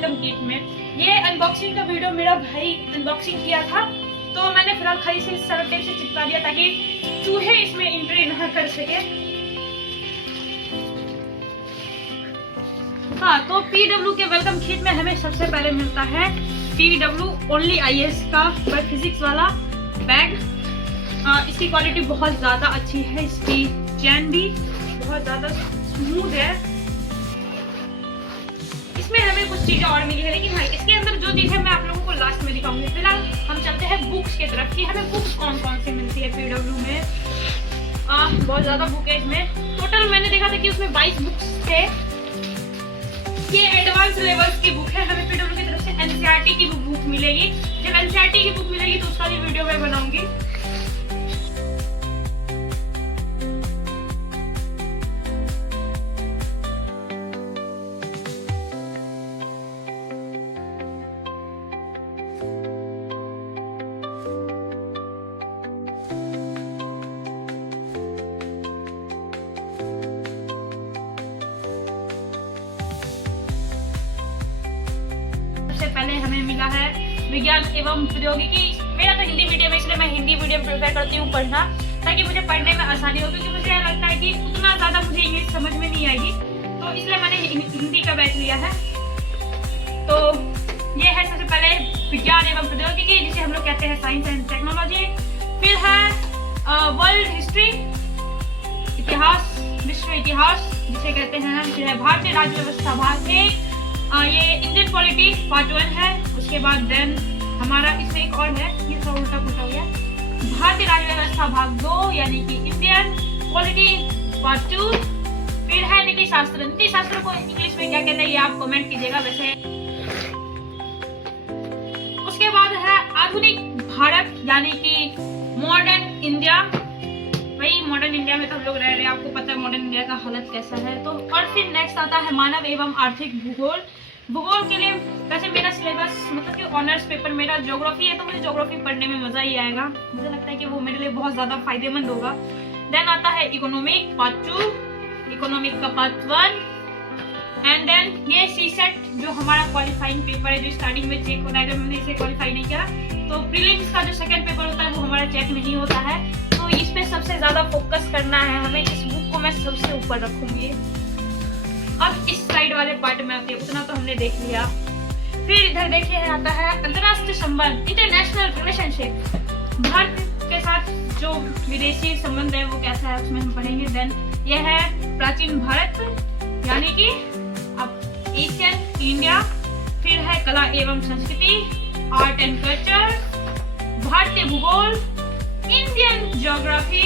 Welcome kit में। ये unboxing का वीडियो मेरा भाई अनबॉक्सिंग किया था, तो मैंने फिलहाल खाली से सेलो टेप से चिपका दिया ताकि चूहे इसमें एंट्री ना कर सके। हाँ, तो PW के वेलकम किट में हमें सबसे पहले मिलता है PW ओनली IAS का फिजिक्स वाला बैग। इसकी क्वालिटी बहुत ज़्यादा अच्छी है, इसकी चैन भी बहुत ज़्यादा स्मूथ है। इसमें हमें कुछ चीज़ें और मिली है, लेकिन भाई इसके अंदर जो चीज़ है मैं आप लोगों को लास्ट में दिखाऊंगी। फिलहाल हम चलते हैं बुक्स की तरफ कि हमें बुक्स कौन कौन सी मिलती है PW में। बहुत ज़्यादा बुक है इसमें। टोटल मैंने देखा था कि उसमें 22 बुक्स थे। ये एडवांस लेवल्स की बुक है। हमें PW की तरफ से NCERT की बुक मिलेगी। जब NCERT की बुक मिलेगी तो उसका भी वीडियो मैं बनाऊंगी। पहले हमें मिला है विज्ञान एवं प्रौद्योगिकी। मेरा तो हिंदी मीडियम है, इसलिए मैं हिंदी मीडियम प्रेफर करती हूँ पढ़ना, ताकि मुझे पढ़ने में आसानी हो, क्योंकि मुझे लगता है कि उतना ज़्यादा मुझे इंग्लिश समझ में नहीं आएगी, तो इसलिए मैंने हिंदी का बैच लिया है। तो ये है सबसे पहले विज्ञान एवं प्रौद्योगिकी, जिसे हम लोग कहते हैं साइंस एंड टेक्नोलॉजी। फिर है वर्ल्ड हिस्ट्री, इतिहास, विश्व इतिहास जिसे कहते हैं। फिर है भारतीय राज्य व्यवस्था भाग 1, ये इंडियन पॉलिटी पार्ट 1 है। उसके बाद देन हमारा इसमें एक और है, ये थोड़ा उल्टा पुल्टा हो गया, भारतीय राज्य व्यवस्था भाग 2 यानी कि इंडियन पॉलिटी पार्ट 2। फिर है नीति शास्त्र। नीति शास्त्र को इंग्लिश में क्या कहते हैं ये आप कमेंट कीजिएगा वैसे। उसके बाद है आधुनिक भारत यानी कि मॉडर्न इंडिया। भाई मॉडर्न इंडिया में तो हम लोग रह रहे हैं, आपको पता है मॉडर्न इंडिया का हालत कैसा है। तो और फिर नेक्स्ट आता है मानव एवं आर्थिक भूगोल। भूगोल के लिए वैसे मेरा सिलेबस मतलब कि ऑनर्स पेपर मेरा ज्योग्राफी है, तो मुझे ज्योग्राफी पढ़ने में मजा ही आएगा। मुझे लगता है कि वो मेरे लिए बहुत ज़्यादा फायदेमंद होगा। देन आता है इकोनॉमिक पार्ट 2, इकोनॉमिक का पार्ट 1। एंड देन ये CSET जो हमारा क्वालिफाइंग पेपर है, जो स्टार्टिंग में चेक होता है। अगर मैंने इसे क्वालिफाई नहीं किया तो प्रीलिम्स का जो सेकंड पेपर होता है वो हमारा चेक नहीं होता है। तो इस पे सबसे ज़्यादा फोकस करना है हमें। इस बुक को मैं सबसे ऊपर रखूंगी। अब इस साइड वाले पार्ट में आते हैं, उतना तो हमने देख लिया। फिर इधर देखिए आता है अंतरराष्ट्रीय संबंध, इंटरनेशनल रिलेशनशिप। भारत के साथ जो विदेशी संबंध है वो कैसा है उसमें हम पढ़ेंगे। देन ये है प्राचीन भारत यानी कि अब एशियन इंडिया। फिर है कला एवं संस्कृति, आर्ट एंड कल्चर, भारतीय भूगोल, इंडियन ज्योग्राफी।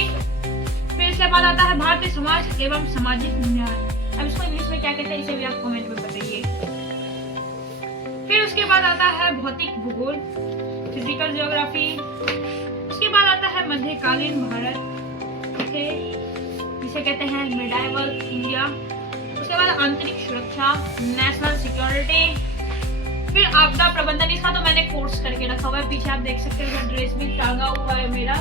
फिर इसके बाद आता है भारतीय समाज एवं सामाजिक न्याय। अब इसको इंग्लिश में क्या कहते हैं इसे भी आप कमेंट में बताइए। फिर उसके बाद आता है भौतिक भूगोल, फिजिकल ज्योग्राफी। उसके बाद आता है मध्यकालीन भारत, जिसे कहते हैं मिडाइवल इंडिया। उसके बाद आंतरिक सुरक्षा, नेशनल सिक्योरिटी। फिर आपदा प्रबंधन, इसका तो मैंने कोर्स करके रखा हुआ है, पीछे आप देख सकते हो ड्रेस भी टांगा हुआ है मेरा।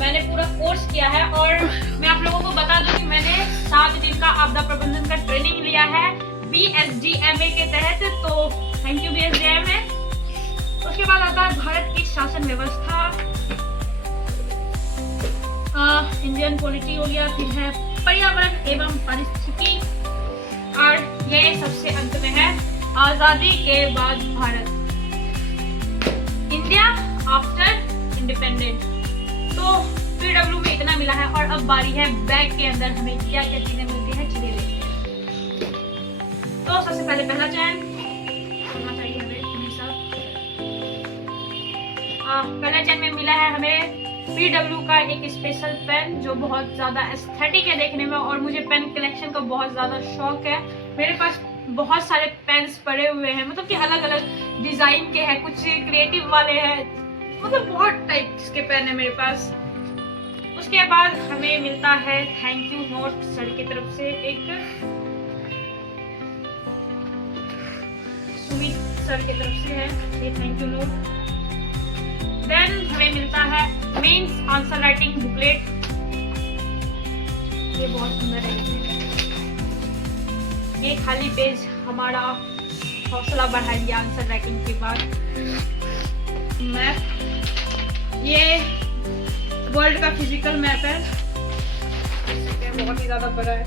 मैंने पूरा कोर्स किया है और मैं आप लोगों को बता दूं कि मैंने 7 दिन का आपदा प्रबंधन का ट्रेनिंग लिया है BSGMA के तहत। तो थैंक यू BSGMA। उसके बाद आता है भारत की शासन व्यवस्था, इंडियन पॉलिटी हो गया। फिर है पर्यावरण एवं पारिस्थितिकी, और ये सबसे अंत में है आजादी के बाद भारत, इंडिया आफ्टर इंडिपेंडेंस। तो PW में इतना मिला है और अब बारी है बैग के अंदर हमें क्या क्या चीजें मिलती है, चलिए देखते हैं। तो सबसे पहले पहला चैन होना चाहिए हमें हमेशा। पहला चैन में मिला है हमें PW का एक स्पेशल पेन, जो बहुत ज्यादा एस्थेटिक है देखने में, और मुझे पेन कलेक्शन का बहुत ज्यादा शौक है। मेरे पास बहुत सारे पेन्स पड़े हुए हैं, मतलब कि अलग अलग डिजाइन के हैं, कुछ क्रिएटिव वाले हैं, मतलब बहुत टाइप के पेन है मेरे पास। उसके बाद हमें मिलता है थैंक यू नोट सर की तरफ से, एक सुमित सर की तरफ से है ये थैंक यू नोट। देन हमें मिलता है मेंस आंसर राइटिंग बुकलेट, ये बहुत सुंदर है। ये खाली पेज हमारा हौसला बढ़ाइए आंसर राइटिंग के बाद। मैप, ये वर्ल्ड का फिजिकल मैप है, बहुत ही ज्यादा बड़ा है,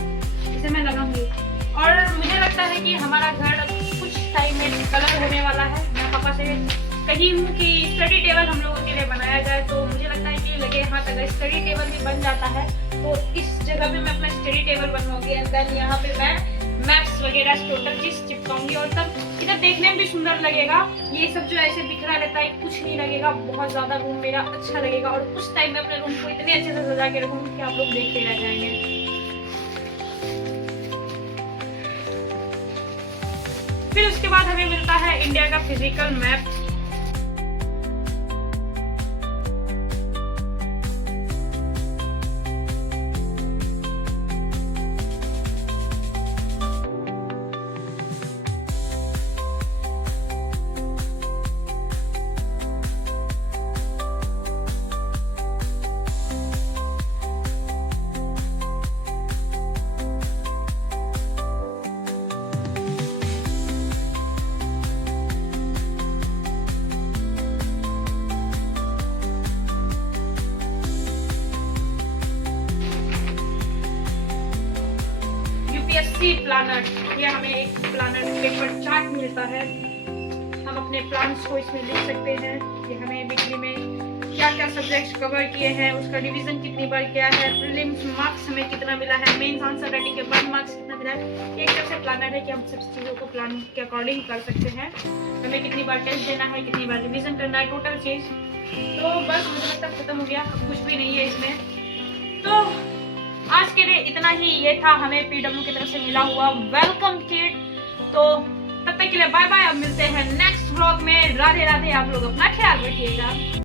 इसे मैं लगाऊंगी। और मुझे लगता है कि हमारा घर कुछ टाइम में कलर होने वाला है। मैं पापा से कही हूँ कि स्टडी टेबल हम लोगों के लिए बनाया जाए, तो मुझे लगता है कि लगे हाथ अगर स्टडी टेबल भी बन जाता है तो इस जगह पे मैं अपना स्टडी टेबल बनवाऊंगी एंड देन यहाँ पे मैं मैप्स वगैरह टोटल चीज चिपकाऊंगी और तब इधर देखने में भी सुंदर लगेगा। ये सब जो ऐसे बिखरा रहता है कुछ नहीं लगेगा, बहुत ज्यादा रूम मेरा अच्छा लगेगा और उस टाइम में अपने रूम को इतने अच्छे से सजा के रखूंगी कि आप लोग देखते रह जाएंगे। फिर उसके बाद हमें मिलता है इंडिया का फिजिकल मैप। प्लानर, ये हमें एक प्लानर पेपर चार्ट मिलता है, हम अपने प्लान्स को इसमें लिख सकते हैं कि हमें वीकली में क्या क्या सब्जेक्ट्स कवर किए हैं, उसका रिवीजन कितनी बार किया है, प्रीलिम्स मार्क्स हमें कितना मिला है, मेंस आंसर राइटिंग के 1 मार्क्स कितना मिला है। एक तरह से प्लानर है कि हम सब चीज़ों को प्लान के अकॉर्डिंग कर सकते हैं, हमें कितनी बार टेस्ट देना है, कितनी बार रिविजन करना है, टोटल चीज़। तो बस मुझे लगता है खत्म हो गया, अब कुछ भी नहीं है इसमें। तो आज के लिए इतना ही, ये था हमें पीडब्ल्यू की तरफ से मिला हुआ वेलकम किट। तो तब तक के लिए बाय बाय, अब मिलते हैं नेक्स्ट व्लॉग में। राधे राधे, आप लोग अपना ख्याल रखिएगा।